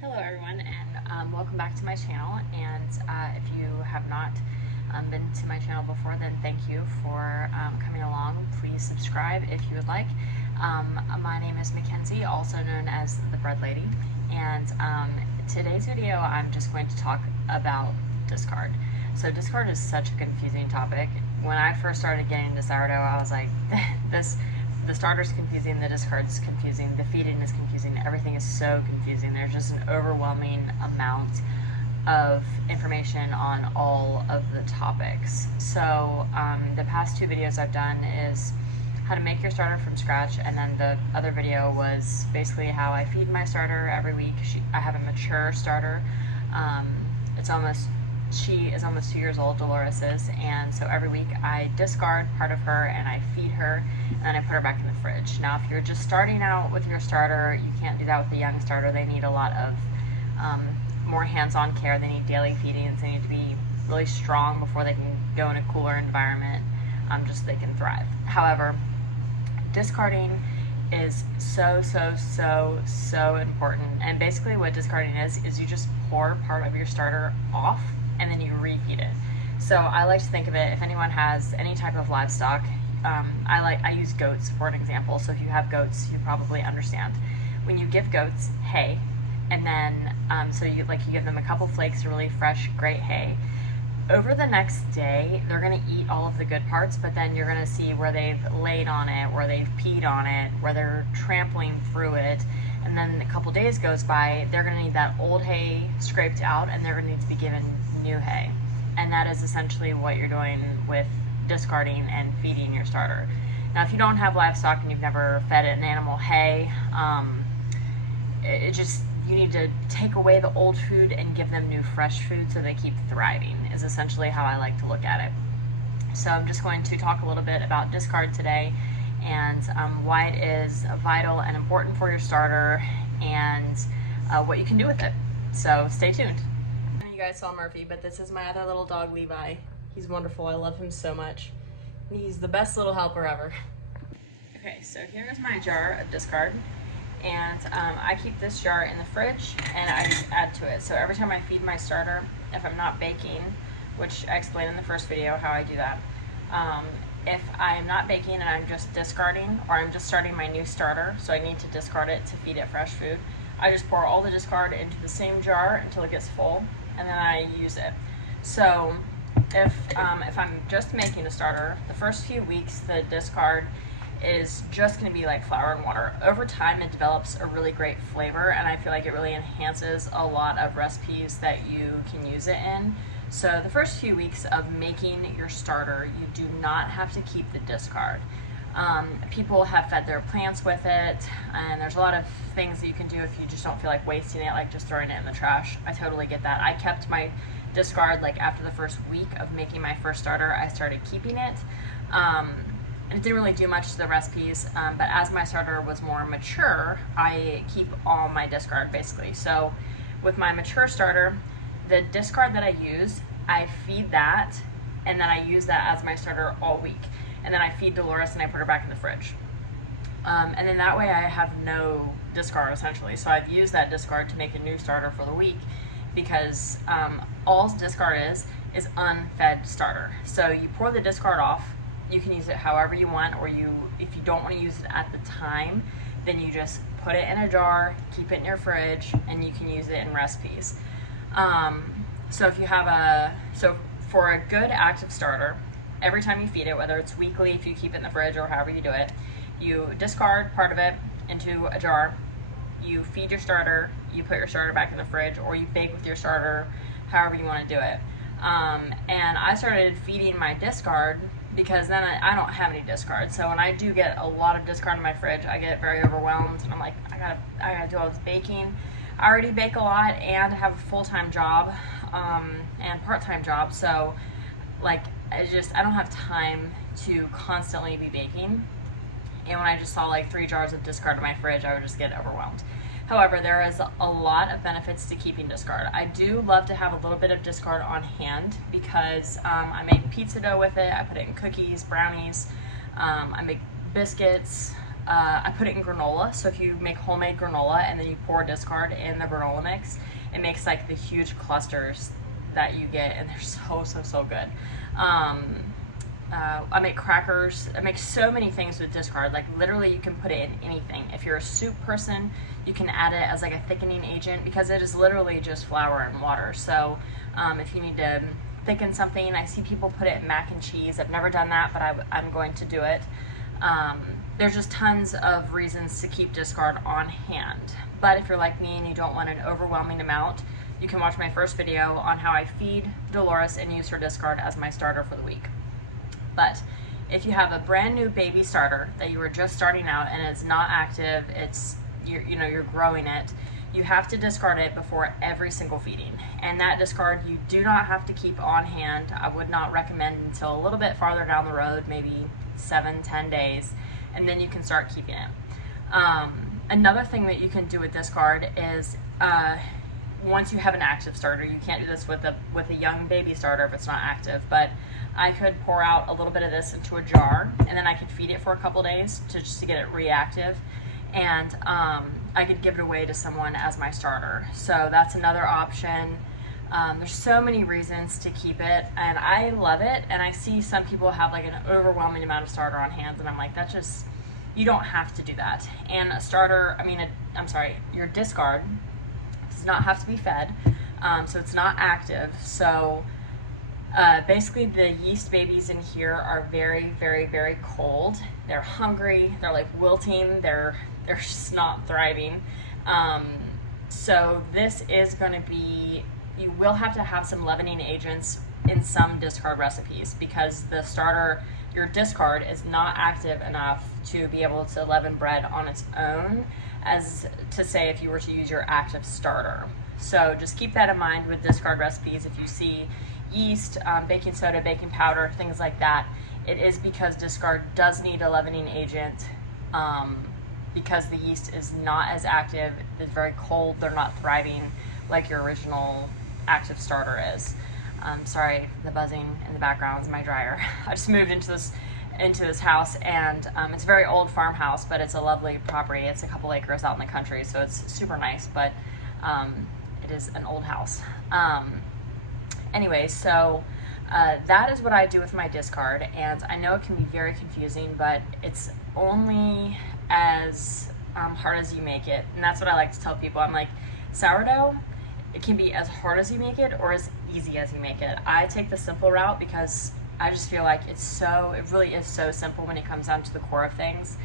Hello everyone, and welcome back to my channel. And if you have not been to my channel before, then thank you for coming along. Please subscribe if you would like. My name is Mackenzie, also known as the Bread Lady, and today's video I'm just going to talk about discard. So discard is such a confusing topic. When I first started getting into sourdough, I was like, the starter's confusing, the discard's confusing, the feeding is confusing, everything is so confusing. There's just an overwhelming amount of information on all of the topics. So the past two videos I've done is how to make your starter from scratch, and then the other video was basically how I feed my starter every week. I have a mature starter. She is almost 2 years old, Dolores is, and so every week I discard part of her and I feed her and then I put her back in the fridge. Now if you're just starting out with your starter, you can't do that with a young starter. They need a lot of more hands-on care. They need daily feedings. They need to be really strong before they can go in a cooler environment, just so they can thrive. However, discarding is so important, and basically what discarding is you just pour part of your starter off and then you refeed it. So I like to think of it, if anyone has any type of livestock, I use goats for an example. So if you have goats, you probably understand. When you give goats hay, and then so you give them a couple flakes of really fresh, great hay. Over the next day, they're gonna eat all of the good parts, but then you're gonna see where they've laid on it, where they've peed on it, where they're trampling through it. And then a couple days goes by, they're gonna need that old hay scraped out, and they're gonna need to be given new hay. And that is essentially what you're doing with discarding and feeding your starter. Now, if you don't have livestock and you've never fed an animal hay, you need to take away the old food and give them new fresh food so they keep thriving, is essentially how I like to look at it. So I'm just going to talk a little bit about discard today, and why it is vital and important for your starter, and what you can do with it. So stay tuned. You guys saw Murphy, but this is my other little dog, Levi. He's wonderful. I love him so much. He's the best little helper ever. Okay, so here's my jar of discard, and I keep this jar in the fridge and I just add to it. So every time I feed my starter, if I'm not baking, which I explained in the first video how I do that, if I'm not baking and I'm just discarding, or I'm just starting my new starter, so I need to discard it to feed it fresh food, I just pour all the discard into the same jar until it gets full, and then I use it. So if I'm just making a starter, the first few weeks the discard is just going to be like flour and water. Over time it develops a really great flavor, and I feel like it really enhances a lot of recipes that you can use it in. So the first few weeks of making your starter, you do not have to keep the discard. People have fed their plants with it, and there's a lot of things that you can do if you just don't feel like wasting it, like just throwing it in the trash. I totally get that. I kept my discard like after the first week of making my first starter. I started keeping it. It didn't really do much to the recipes, but as my starter was more mature, I keep all my discard basically. So with my mature starter, the discard that I use, I feed that, and then I use that as my starter all week. And then I feed Dolores and I put her back in the fridge. And then that way I have no discard essentially. So I've used that discard to make a new starter for the week, because all discard is unfed starter. So you pour the discard off. You can use it however you want, or if you don't want to use it at the time, then you just put it in a jar, keep it in your fridge, and you can use it in recipes. So if you have for a good active starter, every time you feed it, whether it's weekly if you keep it in the fridge or however you do it, you discard part of it into a jar, you feed your starter, you put your starter back in the fridge, or you bake with your starter, however you want to do it. And I started feeding my discard because then I don't have any discard. So when I do get a lot of discard in my fridge, I get very overwhelmed, and I'm like, I gotta do all this baking. I already bake a lot and have a full-time job and part-time job, so like I don't have time to constantly be baking. And when I just saw like 3 jars of discard in my fridge, I would just get overwhelmed. However, there is a lot of benefits to keeping discard. I do love to have a little bit of discard on hand because I make pizza dough with it. I put it in cookies, brownies. I make biscuits. I put it in granola. So if you make homemade granola and then you pour discard in the granola mix, it makes like the huge clusters that you get, and they're so good. I make crackers. I make so many things with discard. Like literally you can put it in anything. If you're a soup person, you can add it as like a thickening agent, because it is literally just flour and water. So if you need to thicken something, I see people put it in mac and cheese. I've never done that, but I'm going to do it. There's just tons of reasons to keep discard on hand. But if you're like me and you don't want an overwhelming amount, you can watch my first video on how I feed Dolores and use her discard as my starter for the week. But if you have a brand new baby starter that you were just starting out and it's not active, you're growing it, you have to discard it before every single feeding. And that discard you do not have to keep on hand. I would not recommend until a little bit farther down the road, maybe 7-10 days, and then you can start keeping it. Another thing that you can do with discard is once you have an active starter, you can't do this with a young baby starter if it's not active, but I could pour out a little bit of this into a jar, and then I could feed it for a couple days just to get it reactive, and I could give it away to someone as my starter. So that's another option. There's so many reasons to keep it, and I love it. And I see some people have like an overwhelming amount of starter on hand, and I'm like, you don't have to do that. And a starter, your discard does not have to be fed, so it's not active. So basically the yeast babies in here are very cold. They're hungry, they're like wilting, they're just not thriving. So this is going to be, you will have to have some leavening agents in some discard recipes, because your discard is not active enough to be able to leaven bread on its own, as to say if you were to use your active starter. So just keep that in mind with discard recipes. If you see yeast, baking soda, baking powder, things like that, it is because discard does need a leavening agent, because the yeast is not as active, it's very cold, they're not thriving like your original active starter is. Sorry, the buzzing in the background is my dryer. I just moved into this house, and it's a very old farmhouse, but it's a lovely property. It's a couple acres out in the country, so it's super nice, but it is an old house. Anyway, so that is what I do with my discard, and I know it can be very confusing, but it's only as hard as you make it. And that's what I like to tell people. I'm like, sourdough, it can be as hard as you make it or as easy as you make it. I take the simple route because I just feel like it really is so simple when it comes down to the core of things,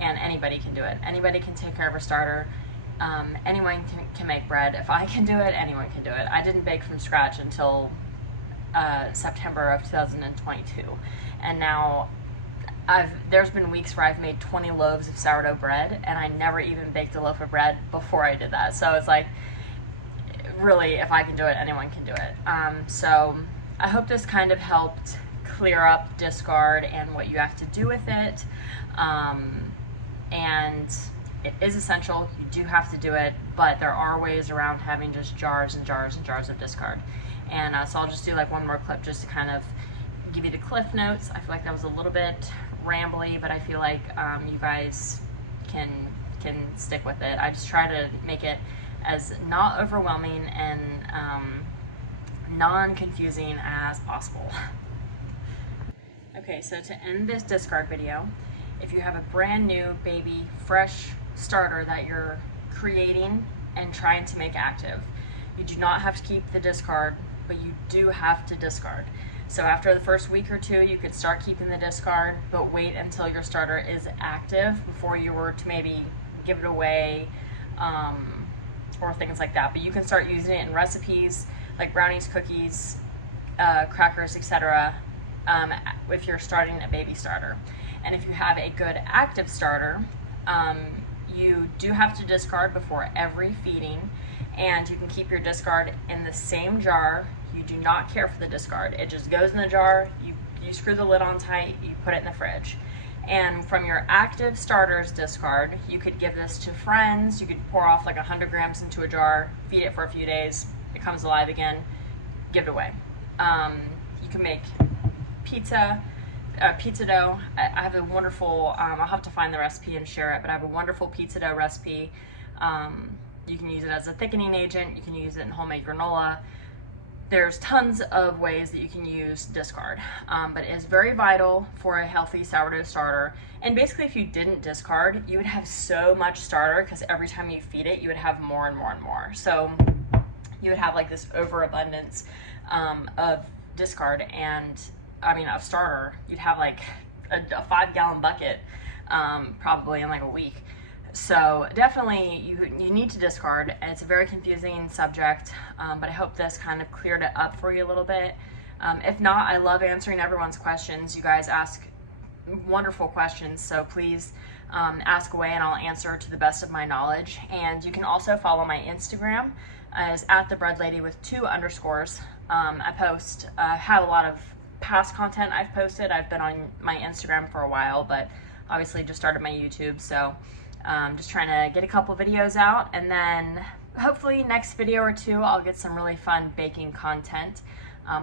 and anybody can do it. Anybody can take care of a starter. Anyone can make bread. If I can do it, anyone can do it. I didn't bake from scratch until September of 2022, and now there's been weeks where I've made 20 loaves of sourdough bread, and I never even baked a loaf of bread before I did that. So it's like, really, if I can do it, anyone can do it. So I hope this kind of helped clear up discard and what you have to do with it. And it is essential. You do have to do it, but there are ways around having just jars and jars and jars of discard. And so I'll just do like one more clip just to kind of give you the cliff notes. I feel like that was a little bit rambly, but I feel like you guys can stick with it. I just try to make it as not overwhelming and non-confusing as possible. Okay, so to end this discard video, if you have a brand new baby fresh starter that you're creating and trying to make active, you do not have to keep the discard, but you do have to discard. So after the first week or two, you could start keeping the discard, but wait until your starter is active before you were to maybe give it away, or things like that. But you can start using it in recipes like brownies, cookies, crackers, etc. If you're starting a baby starter. And if you have a good active starter, you do have to discard before every feeding, and you can keep your discard in the same jar. You do not care for the discard. It just goes in the jar, you screw the lid on tight, you put it in the fridge. And from your active starters discard, you could give this to friends. You could pour off like 100 grams into a jar, feed it for a few days, it comes alive again, give it away. You can make pizza, pizza dough. I have a wonderful, I'll have to find the recipe and share it, but I have a wonderful pizza dough recipe. You can use it as a thickening agent. You can use it in homemade granola. There's tons of ways that you can use discard, but it is very vital for a healthy sourdough starter. And basically, if you didn't discard, you would have so much starter because every time you feed it, you would have more and more and more. So you would have like this overabundance of discard and, of starter. You'd have like a 5-gallon bucket probably in like a week. So definitely you need to discard, and it's a very confusing subject, but I hope this kind of cleared it up for you a little bit. If not, I love answering everyone's questions. You guys ask wonderful questions, so please ask away and I'll answer to the best of my knowledge. And you can also follow my Instagram as @thebreadlady with 2 underscores. I have a lot of past content I've posted. I've been on my Instagram for a while, but obviously just started my YouTube, so just trying to get a couple videos out, and then hopefully next video or 2 I'll get some really fun baking content.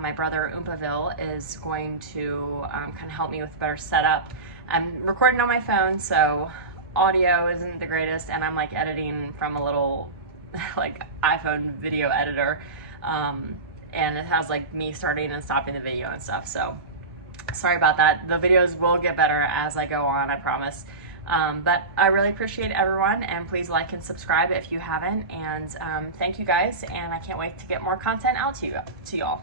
My brother Oompaville is going to kind of help me with a better setup. I'm recording on my phone, so audio isn't the greatest, and I'm like editing from a little like iPhone video editor, and it has like me starting and stopping the video and stuff, so sorry about that. The videos will get better as I go on, I promise. But I really appreciate everyone, and please like and subscribe if you haven't, and thank you guys, and I can't wait to get more content out to y'all.